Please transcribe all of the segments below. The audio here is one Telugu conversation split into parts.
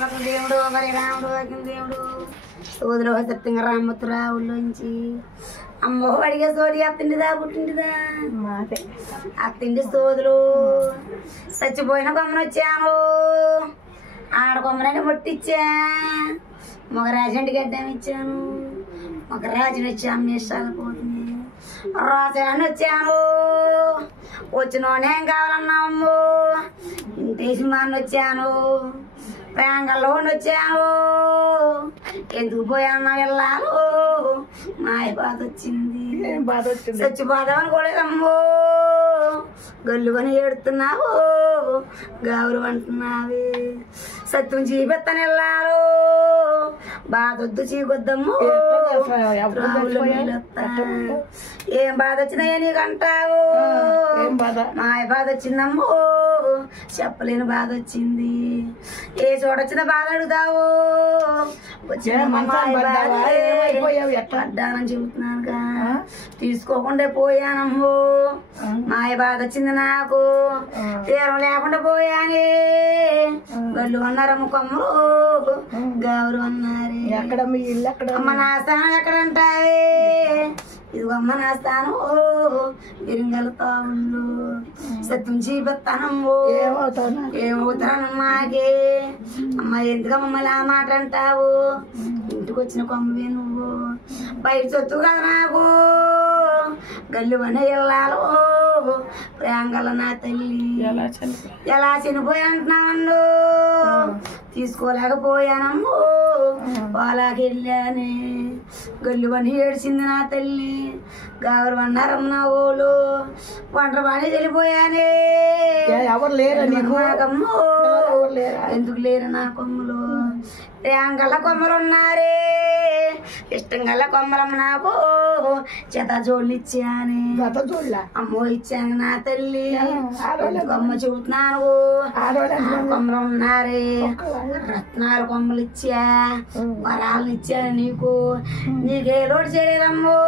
దేవుడు మరి రాముడు దేవుడు సోదరు సత్యంగా రామతురావులోంచి అమ్మో అడిగే సోది అత్తిండిదా పుట్టిండిదా అత్తిండి సోదులు చచ్చిపోయిన కొమ్మను వచ్చాను ఆడ కొమ్మనని ముట్టిచ్చా మగరాజంటి గడ్డం ఇచ్చాను మగరాజుని వచ్చి అమ్మేసాలు పోతుంది రాజాన్ని వచ్చాను వచ్చినోనే ఏం కావాలన్నాము ఇంటేసి మాన్ని వచ్చాను ప్రాంగంలో వచ్చాను ఎందుకు పోయాను వెళ్ళాను మాయ బాధ వచ్చింది చచ్చిపోదాం అనుకోలేదమ్మో గల్లుకొని ఏడుతున్నావు గౌరవ అంటున్నావి సత్యం చీపెత్తని వెళ్ళారు బాధొద్దు చీకొద్దమ్ము ఏం బాధ వచ్చినాయో నీకంటావు మాయ బాధ వచ్చిందమ్మో చెప్పలేని బాధ వచ్చింది ఏ చోటొచ్చిన బాధ అడుగుతావు పడ్డానని చెబుతున్నానుగా తీసుకోకుండా పోయానమ్మో మాయ బాధ వచ్చింది నాకు తీరం లేకుండా పోయానే గల్లు అన్నారమ్మ కొమ్మలు గౌరవ అన్నారే ఎక్కడ మీ ఇల్లు ఎక్కడ అమ్మ నా స్థానం ఎక్కడంటావే ఇదిగో అమ్మ నా స్థానం విరింగలుతా ఉండు సత్యం చీపెత్తానమ్మో ఏమవుతాను మాకే అమ్మ ఎందుకమ్మ మళ్ళీ ఆ మాట అంటావు ఇంటికి వచ్చిన కొమ్మవే నువ్వు బయట చొత్తు కదా నాకు గల్లు అని వెళ్ళాలో ప్రేంగల నా తల్లి ఎలా చనిపోయి అంటున్నావు తీసుకోలేకపోయానమ్మో వాళ్ళకి వెళ్ళానే గల్లు అని ఏడ్చింది నా తల్లి గౌరవ అన్నారమ్మ నా ఓలు ఒంటరి పని వెళ్ళిపోయానే ఎవరు లేరు ఎందుకు లేరు నా కొమ్ములు ప్రేంగల కొమ్మలు ఉన్నారే ఇష్టం గల కొమ్మలమ్మ నాకు చేత జోళ్ళు ఇచ్చానే అమ్మో ఇచ్చాను నా తల్లి కొమ్మ చూపుతున్నాను కొమ్మలు ఉన్నారే రత్నాలు కొమ్మలు ఇచ్చా వరాలు ఇచ్చాను నీకు నీకే లోటు చేయలేదమ్మో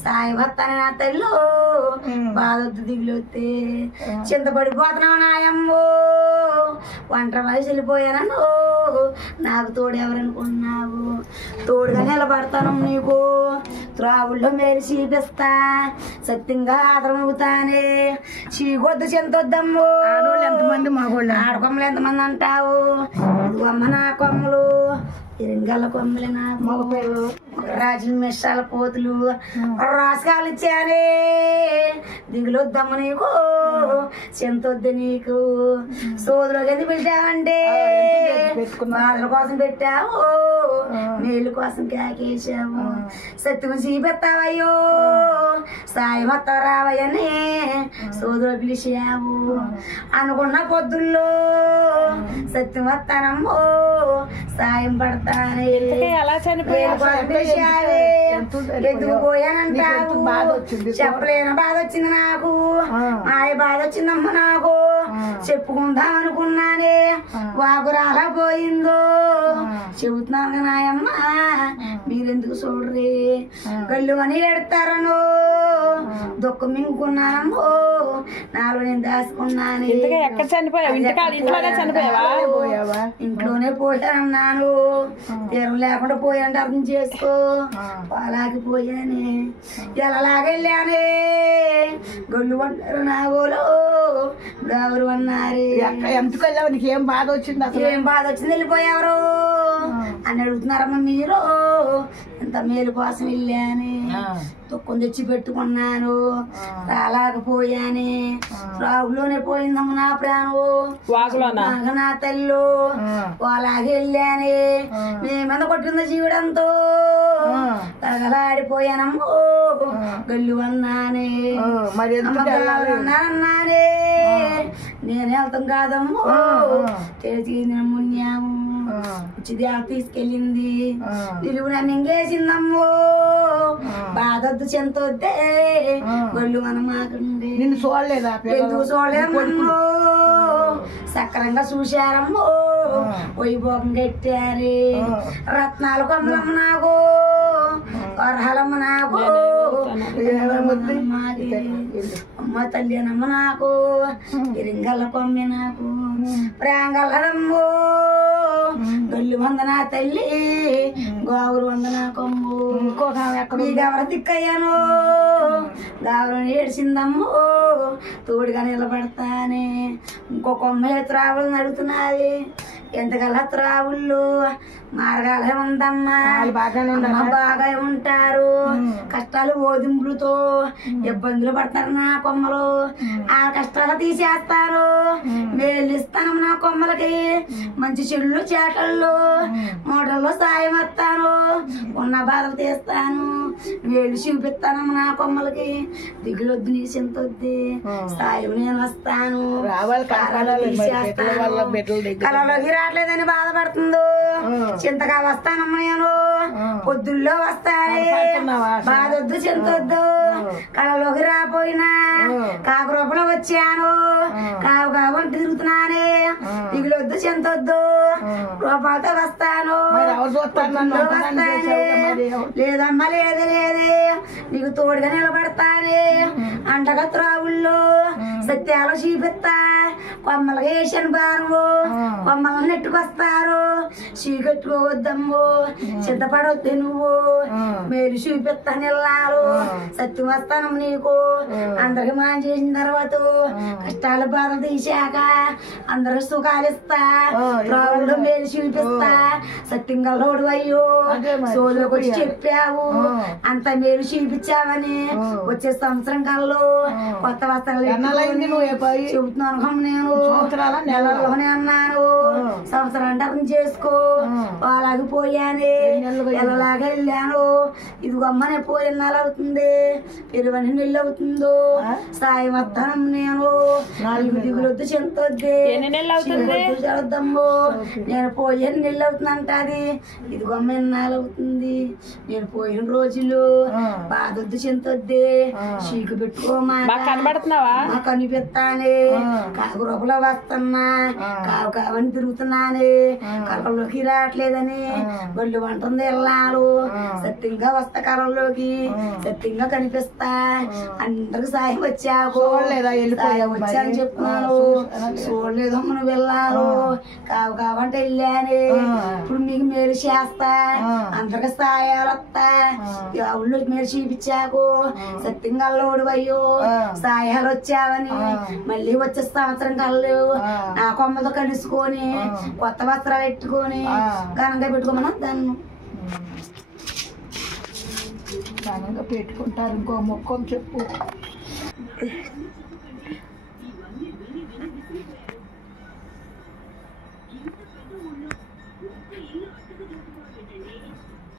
సాయి వస్తాను నా తల్లి బాధొద్దు దిగులు వస్తే చింతపడిపోతున్నావు నాయమ్మో ఒంటరి వయసు వెళ్ళిపోయానను నాకు తోడు ఎవరనుకున్నావు తోడుగా నిలబడతాను నీకు త్రావుల్లో మేలు చీపిస్తా సత్యంగా ఆదరమవుతానే చీకొద్దు చింతొద్దమ్ము ఎంతమంది మగోళ్ళు ఆడకొమ్మలు ఎంతమంది అంటావు అమ్మ నా కొమ్మలు ఇరింగల కొమ్మలు నా మగపేరు రాజుల మిషాల పోతులు రాసకాలు ఇచ్చానే దిగులొద్దమ్మ నీకు చింతొద్దు నీకు సోదరులకు ఎందుకు పెట్టావంటే బాధల కోసం పెట్టావు మేలు కోసం కేకేసావు సత్యం చీపెత్తావయ్యో సాయం వస్తా రావయ్యని సోదరు పిలిచావు అనుకున్న పొద్దుల్లో సత్యం వస్తానమ్మో సాయం పడతానే ఎందుకు పోయానంటావు చెప్పలేని బాధ వచ్చింది నాకు మాయ బాధ వచ్చిందమ్మ నాకు చెప్పుకుందాం అనుకున్నానే వాగురాలా పోయిందో చెబుతున్నాను నాయమ్మ మీరెందుకు చూడరే గల్లు అని ఎడతారను దుఃఖం మింగుకున్నానమ్మో నాలో నేను దాచుకున్నాను ఇంట్లోనే పోయానన్నాను తీరం లేకుండా పోయానంటే అర్థం చేసుకో అలాగే పోయానే ఎలాగెళ్ళానే గొల్లు అంటారు నా గోలో గౌరవ అన్నారే ఎందుకు వెళ్ళావు నీకు ఏం బాధ వచ్చింది అసలు ఏం బాధ వచ్చింది వెళ్ళిపోయారు అని అడుగుతున్నారమ్మ మీరు ఇంత మేలు కోసం వెళ్ళానే దుఃఖం తెచ్చి పెట్టుకున్నాను రాలేకపోయానే రాగులోనే పోయిందమ్మ నా ప్రాణం నా తల్లు అలాగే వెళ్ళానే నీ మీద కొట్టింది జీవుడంతో తగలాడిపోయానమ్మో గల్లు అన్నానే అన్నానే నేను వెళ్తాం కాదమ్మో తెలిసి మున్యాము దేవ తీసుకెళ్ళింది నిలువున మింగేసిందమ్మో బాధొద్దు చెంతొద్దే గొల్లు మనం మాకుండే నిన్ను చూడలేదా ఎందుకు చూడలేదమ్మో సక్రంగా చూశారమ్మో వైభోగం కట్టారే రత్నాలు కొమ్మలమ్మ నాకు వరహాలమ్మ నాకు అమ్మ తల్లి నమ్మ నాకు ఇరింగల్ల కొమ్మె నాకు ప్రాంగల్లమ్మో గొల్లు వందన తల్లి గావురు వందన కొమ్ము ఇంకొక ఆమె ఎక్కడ మీకు ఎవరు దిక్కయ్యాను గావురు ఏడ్చిందమ్మో తోడుగా నిలబడతానే ఇంకో కొమ్మ త్రావులు నడుగుతున్నది ఎంతకల్లా త్రావుళ్ళు మార్గాలే ఉందమ్మా బాగా ఉంటారు కష్టాలు ఓదింపులతో ఇబ్బందులు పడతారు నా కొమ్మలు ఆ కష్టాలు తీసేస్తారు మేలు ఇస్తాను నా కొమ్మలకి మంచి చెళ్ళు చేటల్లో మూటల్లో సాయం వస్తాను ఉన్న బాధలు తీస్తాను వేలు చూపిస్తాను నా కొమ్మలకి దిగులొద్దు నీ చింతొద్ది సాయం నేను వస్తాను కళలోకి రావట్లేదని బాధపడుతుందో చింతగా వస్తానమ్మా నేను పొద్దుల్లో వస్తానే బాధొద్దు చింతొద్దు కళలోకి రాపోయినా కాకు రూపంలో వచ్చాను కావు కావు తిరుగుతున్నానే దిగులొద్దు చింతొద్దు రూపాలతో వస్తాను లేదమ్మా లేదే లేదే నీకు తోడుగా నిలబడతానే అంటగా త్రావుల్లో సత్యాలు చూపిస్తా కొమ్మలు వేసాను బారము కొమ్మలను నెట్టుకొస్తారు చీకట్టుకోవద్దమ్ము చింతపడొద్దు నువ్వు మేలు చూపిస్తాను వెళ్ళారు సత్యం వస్తాను నీకు అందరికి మాయం చేసిన తర్వాత కష్టాలు బాధలు తీసాక అందరికి సుఖాలు ఇస్తా రావుల్లో మేలు చూపిస్తా సత్యంగా లోడు అయ్యో సోలోకి వచ్చి చెప్పావు అంత మేలు చూపించావని వచ్చే సంవత్సరం కల్లో కొత్త వస్త్రాలు చెబుతున్నాను నేను నెలలోనే అన్నాను సంవత్సరానికి అర్థం చేసుకో అలాగే పోయానే ఎలాగా వెళ్ళాను ఇదిగో అమ్మనే పోయిన నెల అవుతుంది 20 నెలలు అవుతుందో సాయం వస్తాను నేను దిగులొద్దు చెంతొద్ది చదవద్దమ్మో నేను పోయిన నెలలు అవుతుందంట అది ఇదిగో అమ్మ ఎన్నాళ్ళు అవుతుంది నేను పోయిన రోజులు బాధొద్దు చెంతొద్ది చీకు పెట్టుకోమా కనిపిస్తానే కాకు రూపంలో వస్తున్నా కావు కావని తిరుగుతున్నానే కళ్ళలోకి రావట్లేదని ఒళ్ళు వంటుంది వెళ్ళారు సత్యంగా వస్తా కళ్ళలోకి సత్యంగా కనిపిస్తా అందరికి సాయం వచ్చాకు వచ్చాను చెప్తున్నాను చూడలేదు మనం వెళ్ళారు కావు కావంటే వెళ్ళానే ఇప్పుడు మీకు మేలు చేస్తా అందరికి సాయాలు వస్తా ఊళ్ళో మేలు చూపించాకు సత్యంగా లోడు అయ్యో సాయాలు వచ్చావని మళ్ళీ వచ్చే సంవత్సరం కళ్ళు నా కొమ్మతో కలుసుకొని కొత్త వస్త్రాలు పెట్టుకొని ఘనంగా పెట్టుకోమని దాన్ని ఘనంగా పెట్టుకుంటారు ఇంకో మొక్కని చెప్పు